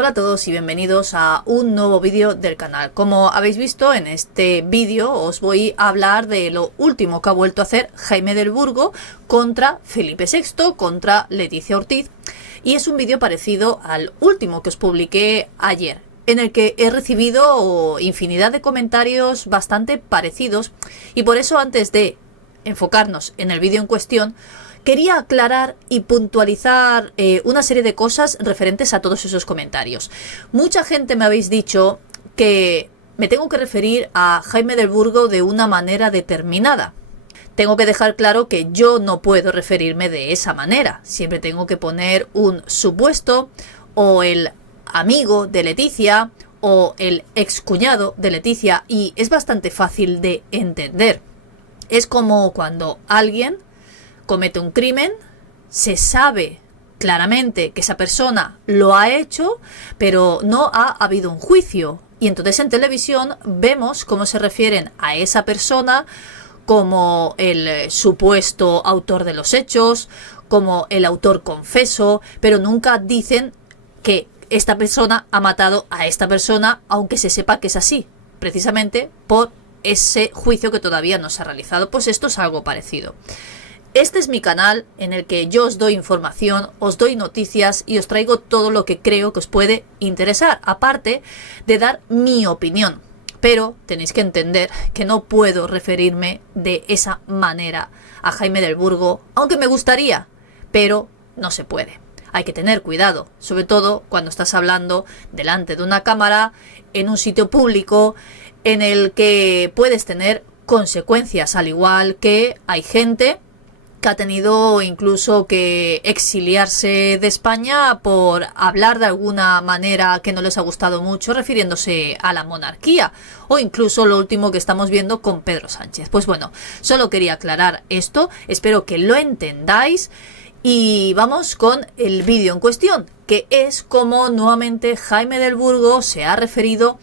Hola a todos y bienvenidos a un nuevo vídeo del canal. Como habéis visto en este vídeo os voy a hablar de lo último que ha vuelto a hacer Jaime del Burgo contra Felipe VI, contra Leticia Ortiz, y es un vídeo parecido al último que os publiqué ayer, en el que he recibido infinidad de comentarios bastante parecidos, y por eso antes de enfocarnos en el vídeo en cuestión quería aclarar y puntualizar una serie de cosas referentes a todos esos comentarios. Mucha gente me habéis dicho que me tengo que referir a Jaime del Burgo de una manera determinada. Tengo que dejar claro que yo no puedo referirme de esa manera. Siempre tengo que poner un supuesto, o el amigo de Leticia, o el excuñado de Leticia, y es bastante fácil de entender. Es como cuando alguien comete un crimen, se sabe claramente que esa persona lo ha hecho, pero no ha habido un juicio. Y entonces en televisión vemos cómo se refieren a esa persona como el supuesto autor de los hechos, como el autor confeso, pero nunca dicen que esta persona ha matado a esta persona, aunque se sepa que es así, precisamente por ese juicio que todavía no se ha realizado. Pues esto es algo parecido. Este es mi canal en el que yo os doy información, os doy noticias y os traigo todo lo que creo que os puede interesar, aparte de dar mi opinión. Pero tenéis que entender que no puedo referirme de esa manera a Jaime del Burgo, aunque me gustaría, pero no se puede. Hay que tener cuidado, sobre todo cuando estás hablando delante de una cámara, en un sitio público, en el que puedes tener consecuencias, al igual que hay gente que ha tenido incluso que exiliarse de España por hablar de alguna manera que no les ha gustado mucho, refiriéndose a la monarquía, o incluso lo último que estamos viendo con Pedro Sánchez. Pues bueno, solo quería aclarar esto, espero que lo entendáis, y vamos con el vídeo en cuestión, que es como nuevamente Jaime del Burgo se ha referido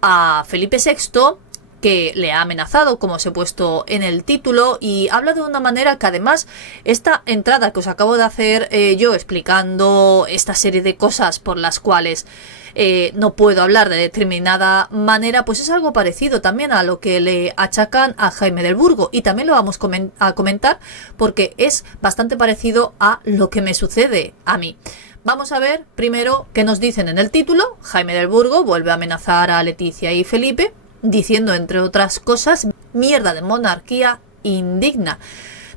a Felipe VI, que le ha amenazado, como os he puesto en el título, y habla de una manera que además esta entrada que os acabo de hacer yo explicando esta serie de cosas por las cuales no puedo hablar de determinada manera, pues es algo parecido también a lo que le achacan a Jaime del Burgo, y también lo vamos a comentar porque es bastante parecido a lo que me sucede a mí. Vamos a ver primero qué nos dicen en el título. Jaime del Burgo vuelve a amenazar a Leticia y Felipe, diciendo, entre otras cosas, mierda de monarquía indigna.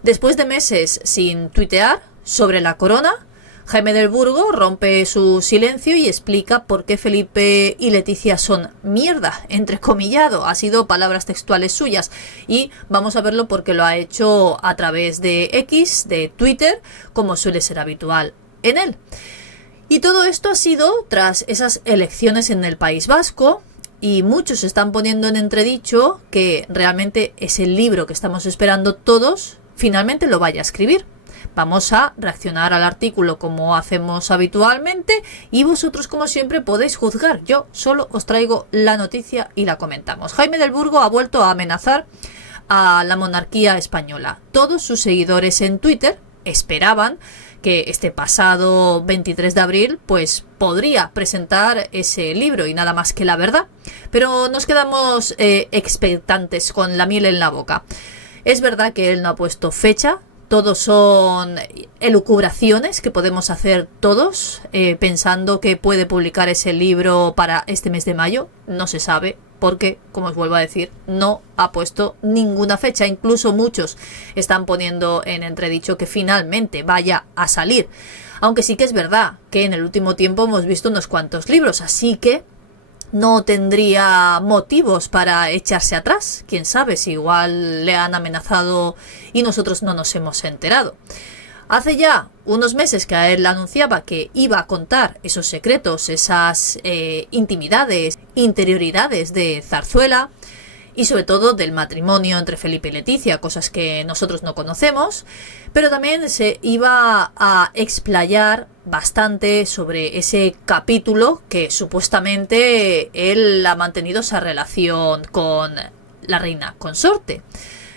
Después de meses sin tuitear sobre la corona, Jaime del Burgo rompe su silencio y explica por qué Felipe y Leticia son mierda, entrecomillado, ha sido palabras textuales suyas, y vamos a verlo porque lo ha hecho a través de X, de Twitter, como suele ser habitual en él. Y todo esto ha sido tras esas elecciones en el País Vasco, y muchos están poniendo en entredicho que realmente ese libro que estamos esperando todos finalmente lo vaya a escribir. Vamos a reaccionar al artículo como hacemos habitualmente, y vosotros, como siempre, podéis juzgar. Yo solo os traigo la noticia y la comentamos. Jaime del Burgo ha vuelto a amenazar a la monarquía española. Todos sus seguidores en Twitter esperaban que este pasado 23 de abril pues podría presentar ese libro y nada más que la verdad, pero nos quedamos expectantes con la miel en la boca. Es verdad que él no ha puesto fecha, todos son elucubraciones que podemos hacer todos, pensando que puede publicar ese libro para este mes de mayo. No se sabe, porque, como os vuelvo a decir, no ha puesto ninguna fecha. Incluso muchos están poniendo en entredicho que finalmente vaya a salir. Aunque sí que es verdad que en el último tiempo hemos visto unos cuantos libros, así que no tendría motivos para echarse atrás. Quién sabe si igual le han amenazado y nosotros no nos hemos enterado. Hace ya unos meses que a él anunciaba que iba a contar esos secretos, esas intimidades, interioridades de Zarzuela, y sobre todo del matrimonio entre Felipe y Leticia, cosas que nosotros no conocemos, pero también se iba a explayar bastante sobre ese capítulo que supuestamente él ha mantenido esa relación con la reina consorte.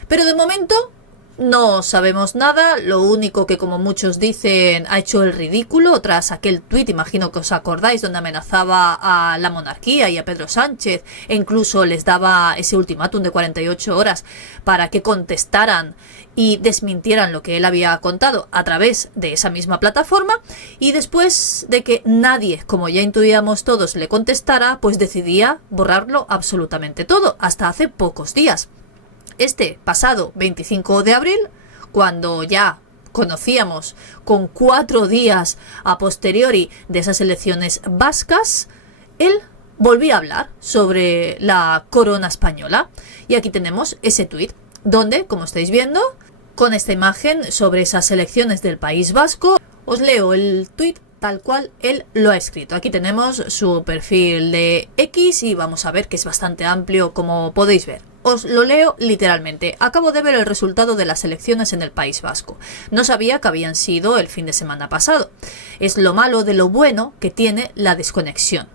Pero de momento No sabemos nada, lo único que, como muchos dicen, ha hecho el ridículo tras aquel tuit, imagino que os acordáis, donde amenazaba a la monarquía y a Pedro Sánchez e incluso les daba ese ultimátum de 48 horas para que contestaran y desmintieran lo que él había contado a través de esa misma plataforma, y después de que nadie, como ya intuíamos todos, le contestara, pues decidía borrarlo absolutamente todo, hasta hace pocos días. Este pasado 25 de abril, cuando ya conocíamos con 4 días a posteriori de esas elecciones vascas, él volvía a hablar sobre la corona española. Y aquí tenemos ese tuit, donde, como estáis viendo, con esta imagen sobre esas elecciones del País Vasco, os leo el tuit tal cual él lo ha escrito. Aquí tenemos su perfil de X y vamos a ver que es bastante amplio, como podéis ver. Os lo leo literalmente. Acabo de ver el resultado de las elecciones en el País Vasco. No sabía que habían sido el fin de semana pasado. Es lo malo de lo bueno que tiene la desconexión.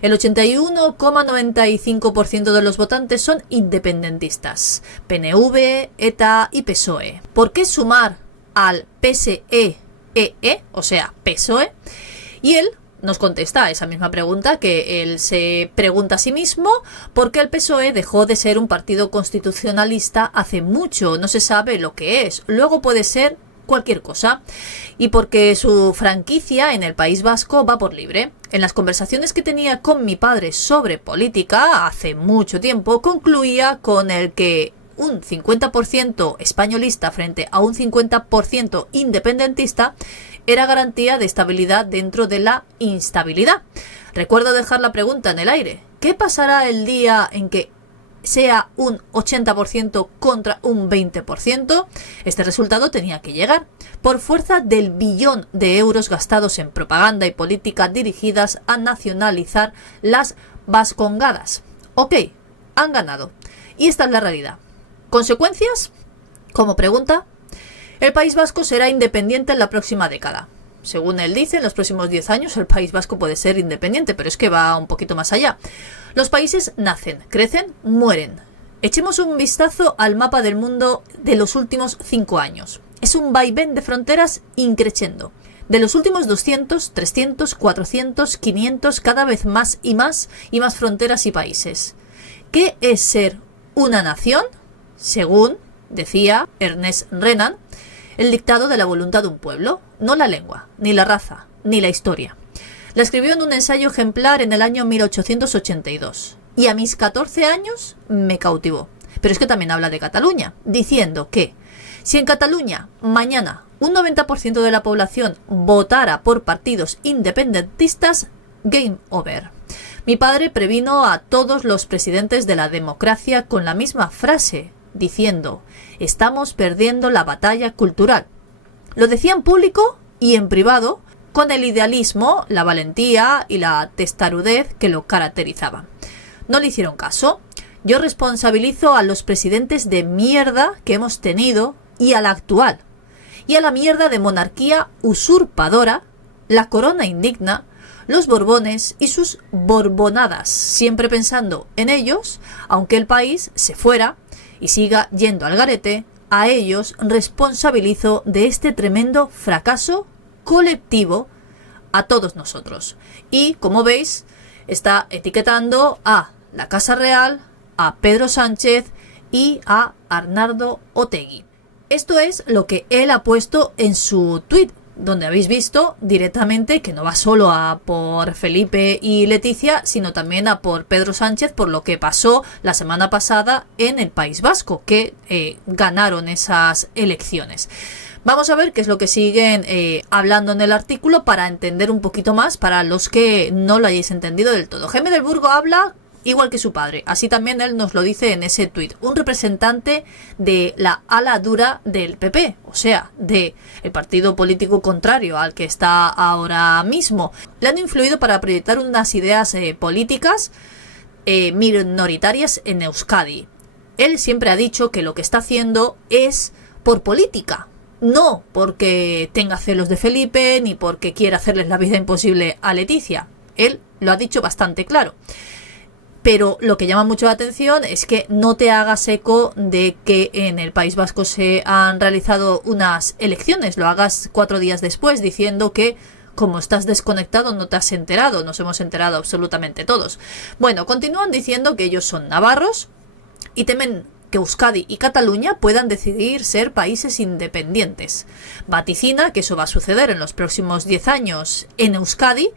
El 81,95% de los votantes son independentistas. PNV, ETA y PSOE. ¿Por qué sumar al PSE-EE, o sea, PSOE? Y él nos contesta a esa misma pregunta que él se pregunta a sí mismo: ¿por qué el PSOE dejó de ser un partido constitucionalista hace mucho? No se sabe lo que es. Luego puede ser cualquier cosa. Y porque su franquicia en el País Vasco va por libre. En las conversaciones que tenía con mi padre sobre política hace mucho tiempo, concluía con el que un 50% españolista frente a un 50% independentista era garantía de estabilidad dentro de la instabilidad. Recuerdo dejar la pregunta en el aire: ¿qué pasará el día en que sea un 80% contra un 20%? Este resultado tenía que llegar por fuerza del billón de euros gastados en propaganda y política dirigidas a nacionalizar las vascongadas. Ok, han ganado. Y esta es la realidad. ¿Consecuencias? Como pregunta, el País Vasco será independiente en la próxima década. Según él dice, en los próximos 10 años el País Vasco puede ser independiente, pero es que va un poquito más allá. Los países nacen, crecen, mueren. Echemos un vistazo al mapa del mundo de los últimos 5 años. Es un vaivén de fronteras increciendo. De los últimos 200, 300, 400, 500, cada vez más y más fronteras y países. ¿Qué es ser una nación? Según decía Ernest Renan, el dictado de la voluntad de un pueblo, no la lengua, ni la raza, ni la historia. La escribió en un ensayo ejemplar en el año 1882 y a mis 14 años me cautivó. Pero es que también habla de Cataluña, diciendo que si en Cataluña mañana un 90% de la población votara por partidos independentistas, game over. Mi padre previno a todos los presidentes de la democracia con la misma frase, diciendo: estamos perdiendo la batalla cultural. Lo decía en público y en privado, con el idealismo, la valentía y la testarudez que lo caracterizaban. No le hicieron caso. Yo responsabilizo a los presidentes de mierda que hemos tenido y a la actual. Y a la mierda de monarquía usurpadora, la corona indigna, los Borbones y sus borbonadas, siempre pensando en ellos, aunque el país se fuera y siga yendo al garete. A ellos responsabilizo de este tremendo fracaso colectivo a todos nosotros. Y, como veis, está etiquetando a la Casa Real, a Pedro Sánchez y a Arnaldo Otegi. Esto es lo que él ha puesto en su tuit, donde habéis visto directamente que no va solo a por Felipe y Leticia, sino también a por Pedro Sánchez, por lo que pasó la semana pasada en el País Vasco, que ganaron esas elecciones. Vamos a ver qué es lo que siguen hablando en el artículo para entender un poquito más, para los que no lo hayáis entendido del todo. Jaime del Burgo habla igual que su padre, así también él nos lo dice en ese tuit, un representante de la ala dura del PP, o sea, de el partido político contrario al que está ahora mismo. Le han influido para proyectar unas ideas políticas minoritarias en Euskadi. Él siempre ha dicho que lo que está haciendo es por política, no porque tenga celos de Felipe ni porque quiera hacerles la vida imposible a Leticia. Él lo ha dicho bastante claro. Pero lo que llama mucho la atención es que no te hagas eco de que en el País Vasco se han realizado unas elecciones, lo hagas 4 días después diciendo que como estás desconectado no te has enterado, nos hemos enterado absolutamente todos. Bueno, continúan diciendo que ellos son navarros y temen que Euskadi y Cataluña puedan decidir ser países independientes. Vaticina que eso va a suceder en los próximos 10 años en Euskadi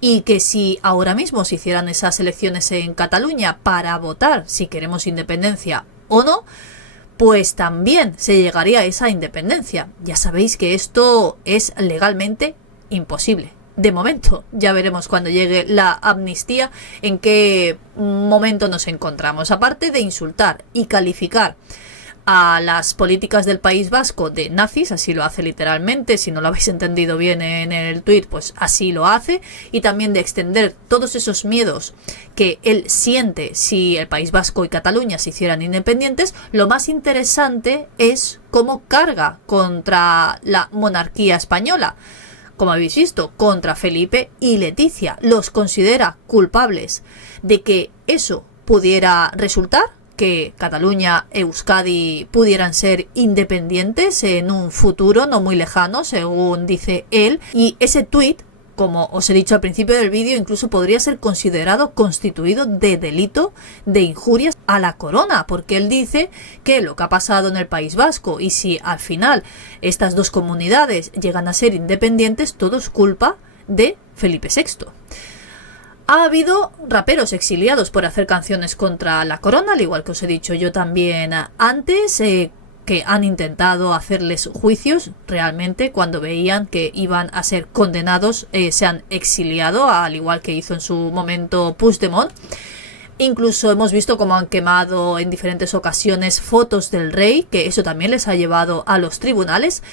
y que si ahora mismo se hicieran esas elecciones en Cataluña para votar si queremos independencia o no, pues también se llegaría a esa independencia. Ya sabéis que esto es legalmente imposible. De momento, ya veremos cuando llegue la amnistía en qué momento nos encontramos. Aparte de insultar y calificar a las políticas del País Vasco de nazis, así lo hace literalmente, si no lo habéis entendido bien en el tuit, pues así lo hace, y también de extender todos esos miedos que él siente si el País Vasco y Cataluña se hicieran independientes, lo más interesante es cómo carga contra la monarquía española. Como habéis visto, contra Felipe y Leticia. Los considera culpables de que eso pudiera resultar, que Cataluña e Euskadi pudieran ser independientes en un futuro no muy lejano, según dice él. Y ese tuit, como os he dicho al principio del vídeo, incluso podría ser considerado constituido de delito de injurias a la corona, porque él dice que lo que ha pasado en el País Vasco y si al final estas dos comunidades llegan a ser independientes, todo es culpa de Felipe VI. Ha habido raperos exiliados por hacer canciones contra la corona, al igual que os he dicho yo también antes, que han intentado hacerles juicios realmente cuando veían que iban a ser condenados, se han exiliado, al igual que hizo en su momento Puigdemont. Incluso hemos visto cómo han quemado en diferentes ocasiones fotos del rey, que eso también les ha llevado a los tribunales.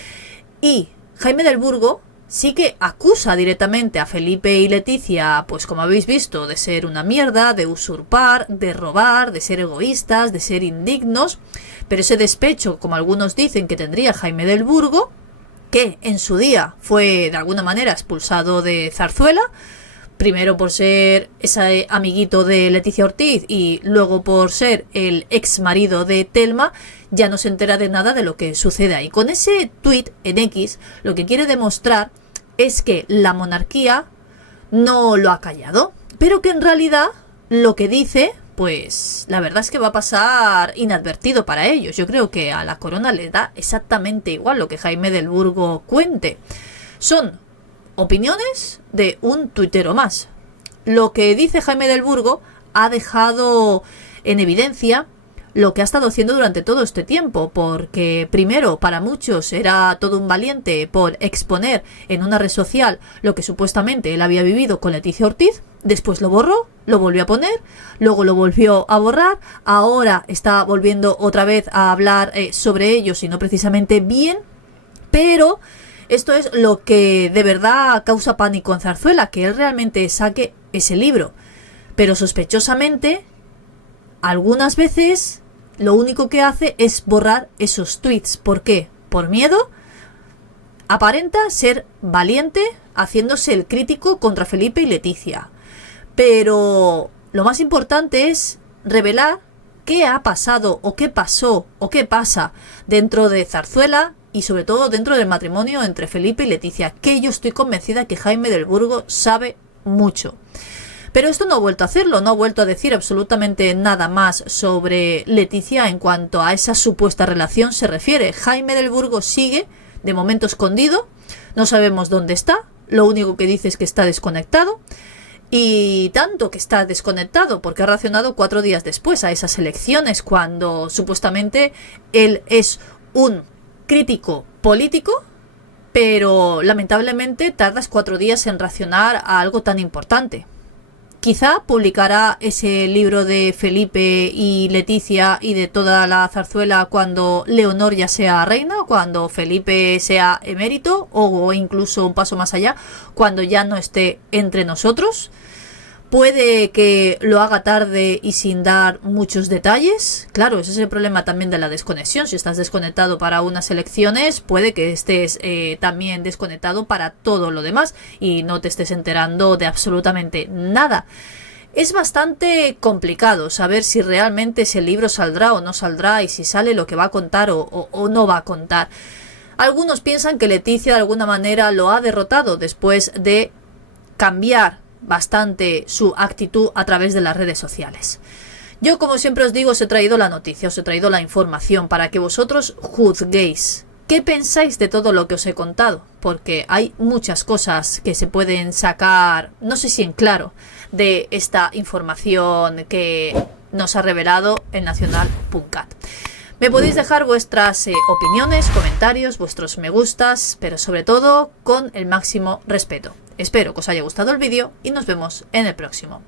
Y Jaime del Burgo sí que acusa directamente a Felipe y Leticia, pues como habéis visto, de ser una mierda, de usurpar, de robar, de ser egoístas, de ser indignos. Pero ese despecho, como algunos dicen que tendría Jaime del Burgo, que en su día fue de alguna manera expulsado de Zarzuela, primero por ser ese amiguito de Leticia Ortiz y luego por ser el ex marido de Telma, ya no se entera de nada de lo que sucede ahí. Con ese tuit en X, lo que quiere demostrar es que la monarquía no lo ha callado, pero que en realidad lo que dice, pues la verdad es que va a pasar inadvertido para ellos. Yo creo que a la corona le da exactamente igual lo que Jaime del Burgo cuente. Son opiniones de un tuitero más. Lo que dice Jaime del Burgo ha dejado en evidencia lo que ha estado haciendo durante todo este tiempo, porque primero para muchos era todo un valiente por exponer en una red social lo que supuestamente él había vivido con Leticia Ortiz, después lo borró, lo volvió a poner, luego lo volvió a borrar, ahora está volviendo otra vez a hablar sobre ellos y no precisamente bien, pero esto es lo que de verdad causa pánico en Zarzuela, que él realmente saque ese libro. Pero sospechosamente, algunas veces lo único que hace es borrar esos tweets. ¿Por qué? Por miedo. Aparenta ser valiente haciéndose el crítico contra Felipe y Leticia. Pero lo más importante es revelar qué ha pasado o qué pasó o qué pasa dentro de Zarzuela y sobre todo dentro del matrimonio entre Felipe y Leticia, que yo estoy convencida que Jaime del Burgo sabe mucho. Pero esto no ha vuelto a hacerlo, no ha vuelto a decir absolutamente nada más sobre Leticia en cuanto a esa supuesta relación se refiere. Jaime del Burgo sigue de momento escondido, no sabemos dónde está, lo único que dice es que está desconectado. Y tanto que está desconectado porque ha reaccionado 4 días después a esas elecciones cuando supuestamente él es un crítico político, pero lamentablemente tardas 4 días en reaccionar a algo tan importante. Quizá publicará ese libro de Felipe y Leticia y de toda la zarzuela cuando Leonor ya sea reina, cuando Felipe sea emérito o incluso un paso más allá, cuando ya no esté entre nosotros. Puede que lo haga tarde y sin dar muchos detalles. Claro, ese es el problema también de la desconexión. Si estás desconectado para unas elecciones, puede que estés también desconectado para todo lo demás y no te estés enterando de absolutamente nada. Es bastante complicado saber si realmente ese libro saldrá o no saldrá y si sale lo que va a contar o no va a contar. Algunos piensan que Leticia de alguna manera lo ha derrotado después de cambiar bastante su actitud a través de las redes sociales. Yo, como siempre os digo, os he traído la noticia, os he traído la información para que vosotros juzguéis. ¿Qué pensáis de todo lo que os he contado? Porque hay muchas cosas que se pueden sacar, no sé si en claro, de esta información que nos ha revelado el Nacional.cat. Me podéis dejar vuestras opiniones, comentarios, vuestros me gustas, pero sobre todo con el máximo respeto. Espero que os haya gustado el vídeo y nos vemos en el próximo.